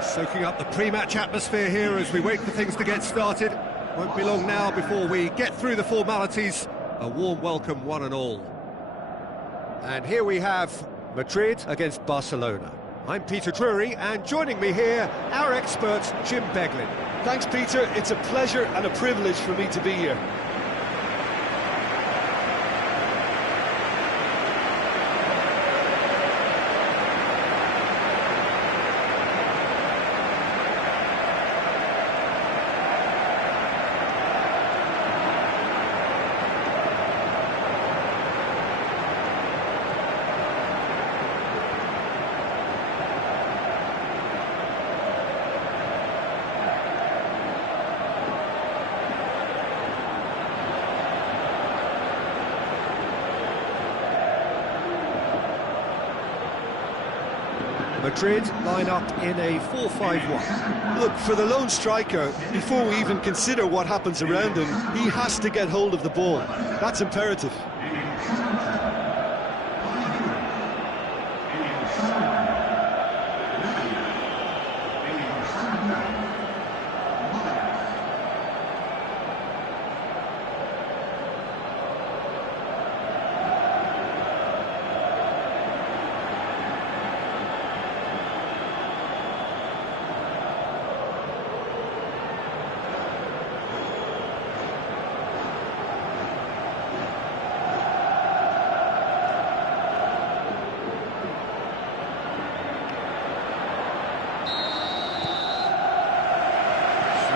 Soaking up the pre-match atmosphere here as we wait for things to get started. Won't be long now before we get through the formalities. A warm welcome, one and all. And here we have Madrid against Barcelona. I'm Peter Drury, and joining me here, our expert, Jim Beglin. Thanks, Peter. It's a pleasure and a privilege for me to be here. Madrid line up in a 4-5-1. Look, for the lone striker, before we even consider what happens around him, he has to get hold of the ball. That's imperative.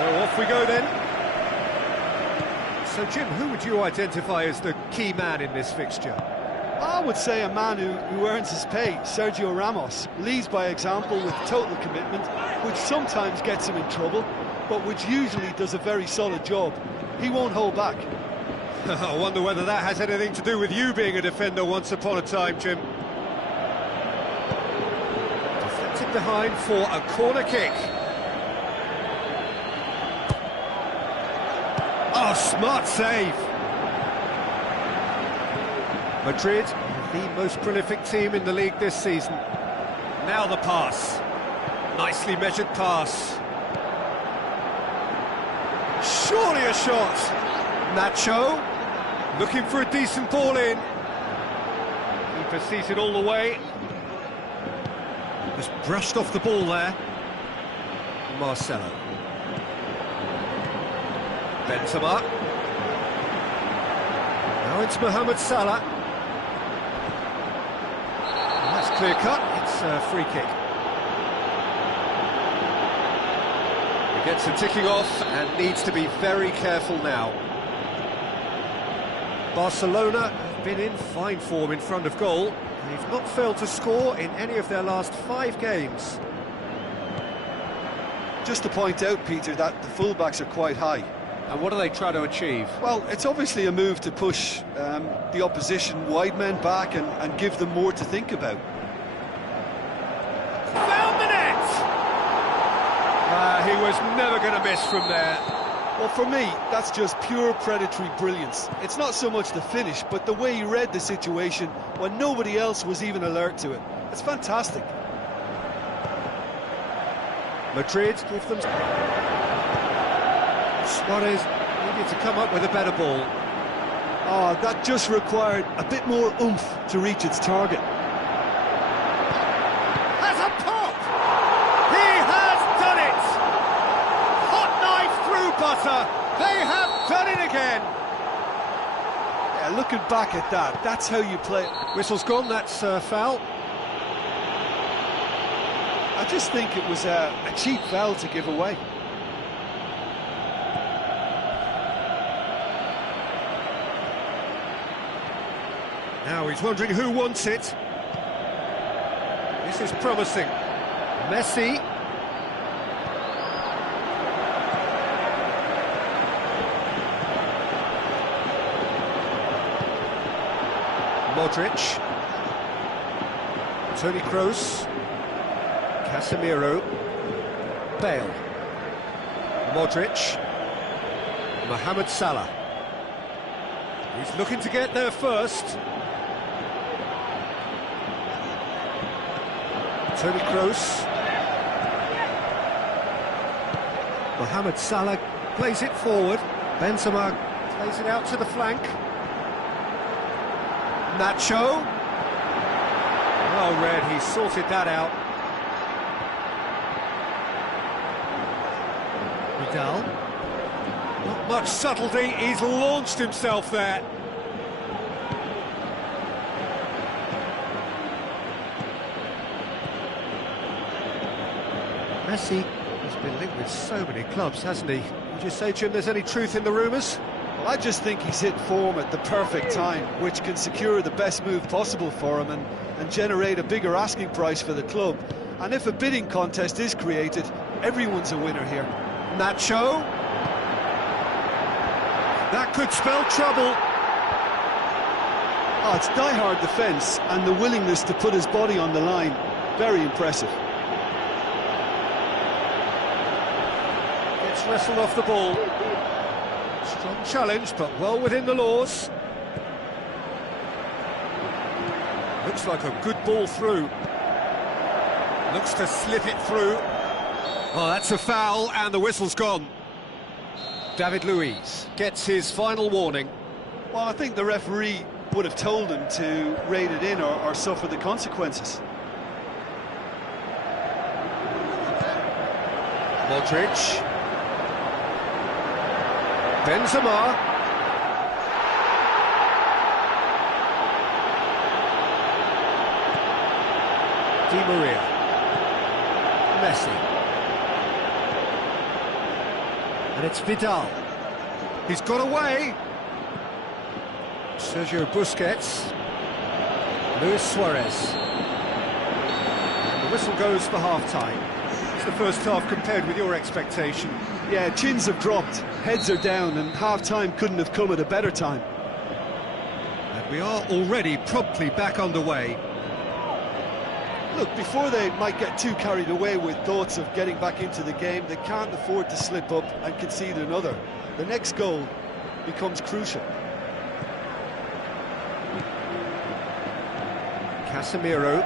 Off we go then. So Jim, who would you identify as the key man in this fixture? I would say a man who earns his pay, Sergio Ramos. Leads by example with total commitment, which sometimes gets him in trouble, but which usually does a very solid job. He won't hold back. I wonder whether that has anything to do with you being a defender once upon a time, Jim. Deflected behind for a corner kick. Oh, smart save. Madrid, the most prolific team in the league this season. Now the pass. Nicely measured pass. Surely a shot. Nacho, looking for a decent ball in. Keeper sees it all the way. Just brushed off the ball there. Marcelo. Benzema. Now it's Mohamed Salah. And that's clear cut, it's a free kick. He gets it ticking off and needs to be very careful now. Barcelona have been in fine form in front of goal. They've not failed to score in any of their last 5 games. Just to point out, Peter, that the fullbacks are quite high. And what do they try to achieve? Well, it's obviously a move to push the opposition wide men back and give them more to think about. Found the net! He was never going to miss from there. Well, for me, that's just pure predatory brilliance. It's not so much the finish, but the way he read the situation when nobody else was even alert to it. It's fantastic. Madrid give them... Suarez needed to come up with a better ball. Oh, that just required a bit more oomph to reach its target. Has a pop! He has done it! Hot knife through butter! They have done it again! Yeah, looking back at that, that's how you play it. Whistle's gone, that's foul. I just think it was a cheap foul to give away. Now he's wondering who wants it. This is promising. Messi. Modric. Toni Kroos. Casemiro. Bale. Modric. Mohamed Salah. He's looking to get there first. Toni Kroos. Mohamed Salah plays it forward. Benzema plays it out to the flank. Nacho. Well read, he sorted that out. Vidal. Not much subtlety, he's launched himself there. Messi has been linked with so many clubs, hasn't he? Would you say, Jim, there's any truth in the rumours? Well, I just think he's hit form at the perfect time, which can secure the best move possible for him and generate a bigger asking price for the club. And if a bidding contest is created, everyone's a winner here. Nacho. That could spell trouble. Oh, it's die-hard defence and the willingness to put his body on the line. Very impressive. Gets wrestled off the ball. Strong challenge, but well within the laws. Looks like a good ball through. Looks to slip it through. Oh, that's a foul, and the whistle's gone. David Luiz gets his final warning. Well, I think the referee would have told him to rein it in or suffer the consequences. Modric. Benzema. Di Maria. Messi. And it's Vidal. He's got away. Sergio Busquets. Luis Suarez. And the whistle goes for half-time. It's the first half compared with your expectation. Yeah, chins have dropped, heads are down, and half-time couldn't have come at a better time. And we are already promptly back underway. Look, before they might get too carried away with thoughts of getting back into the game, they can't afford to slip up and concede another. The next goal becomes crucial. Casemiro.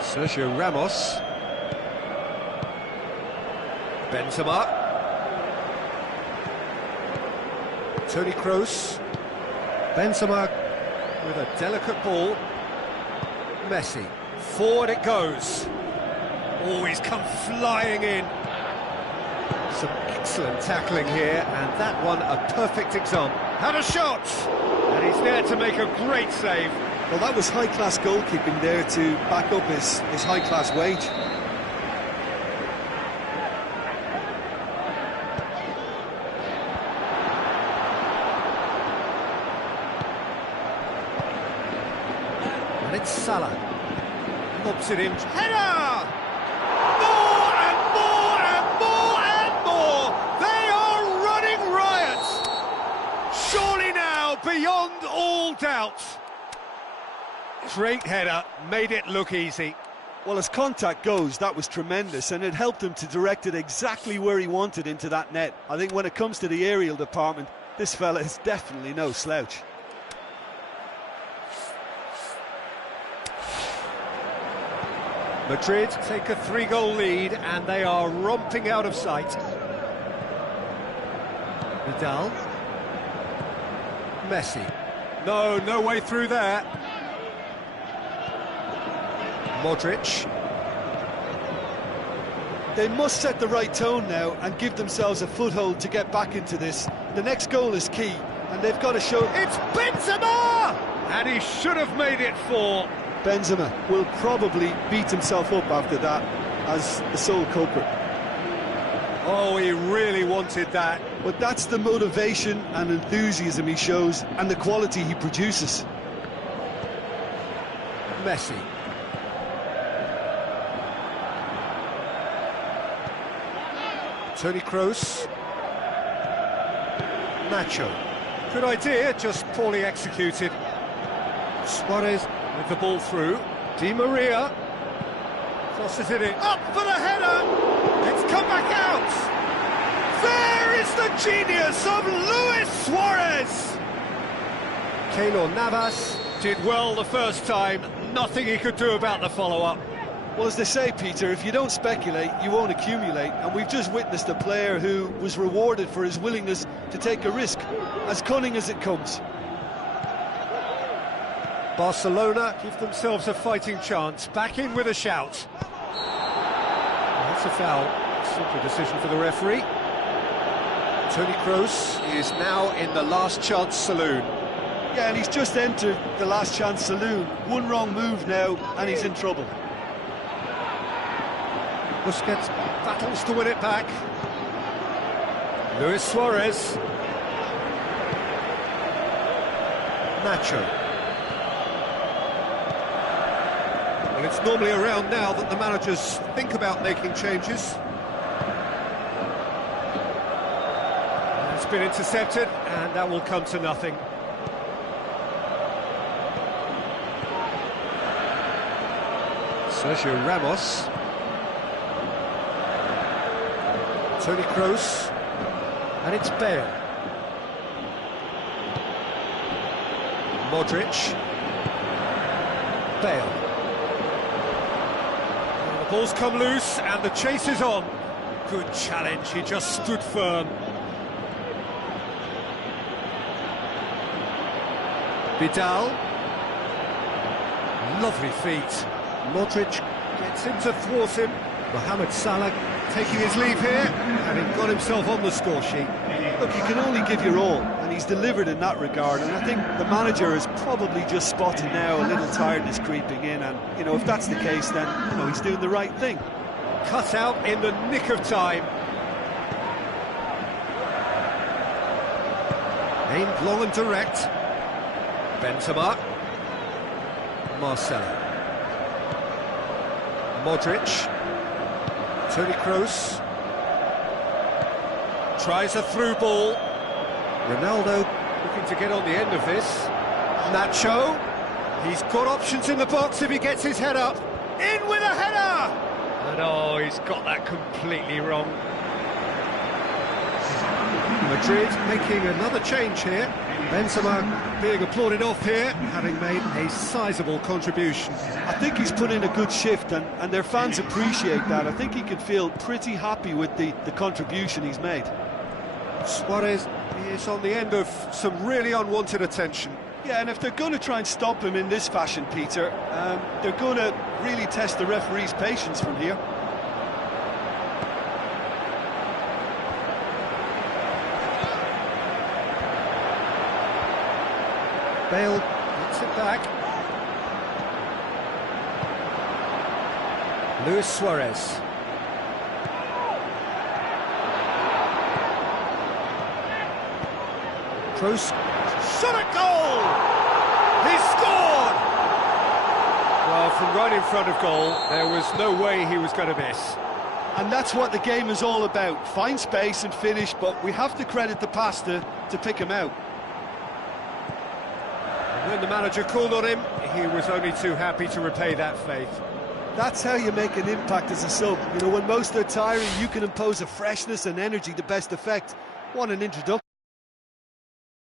Sergio Ramos. Benzema. Toni Kroos. Benzema with a delicate ball. Messi. Forward it goes. Oh, he's come flying in. Some excellent tackling here, and that one a perfect example. Had a shot! And he's there to make a great save. Well, that was high-class goalkeeping there to back up his high-class wage. And it's Salah. Lobs it in. Header! More and more and more and more! They are running riot! Surely now, beyond all doubt. Great header, made it look easy. Well, as contact goes, that was tremendous, and it helped him to direct it exactly where he wanted into that net. I think when it comes to the aerial department, this fella is definitely no slouch. Madrid take a 3-goal lead, and they are romping out of sight. Vidal. Messi. No way through there. Modric. They must set the right tone now and give themselves a foothold to get back into this. The next goal is key, and they've got to show... It's Benzema! And he should have made it 4. Benzema will probably beat himself up after that as the sole culprit. Oh, he really wanted that. But that's the motivation and enthusiasm he shows, and the quality he produces. Messi. Toni Kroos. Nacho. Good idea, just poorly executed. Suarez with the ball through. Di Maria. Crosses it in. Up for the header! It's come back out! There is the genius of Luis Suarez! Keylor Navas did well the first time. Nothing he could do about the follow-up. Well, as they say, Peter, if you don't speculate, you won't accumulate. And we've just witnessed a player who was rewarded for his willingness to take a risk, as cunning as it comes. Barcelona give themselves a fighting chance. Back in with a shout. That's a foul. Simple decision for the referee. Toni Kroos is now in the last chance saloon. Yeah, and he's just entered the last chance saloon. One wrong move now, and he's in trouble. Busquets battles to win it back. Luis Suarez. Nacho. Well, it's normally around now that the managers think about making changes. It's been intercepted, and that will come to nothing. Sergio Ramos. Toni Kroos, and it's Bale. Modric. Bale. And the ball's come loose, and the chase is on. Good challenge, he just stood firm. Vidal. Lovely feet. Modric gets him to thwart him. Mohamed Salah taking his leave here, having got himself on the score sheet. Look, you can only give your all, and he's delivered in that regard, and I think the manager is probably just spotting now a little tiredness creeping in, and, you know, if that's the case, then, you know, he's doing the right thing. Cut out in the nick of time. Aimed long and direct. Benzema. Marcelo. Modric. Toni Kroos tries a through ball. Ronaldo looking to get on the end of this. Nacho, he's got options in the box if he gets his head up. In with a header! And oh, he's got that completely wrong. Madrid making another change here. Benzema being applauded off here, having made a sizable contribution. I think he's put in a good shift, and their fans appreciate that. I think he can feel pretty happy with the contribution he's made. Suarez is on the end of some really unwanted attention. Yeah, and if they're going to try and stop him in this fashion, Peter, they're going to really test the referee's patience from here. Bale gets it back. Luis Suarez. Kroos shot a goal! He scored! Well, from right in front of goal, there was no way he was going to miss. And that's what the game is all about. Find space and finish, but we have to credit the passer to pick him out. When the manager called on him, he was only too happy to repay that faith. That's how you make an impact as a sub. You know, when most are tiring, you can impose a freshness and energy to best effect. What an introduction.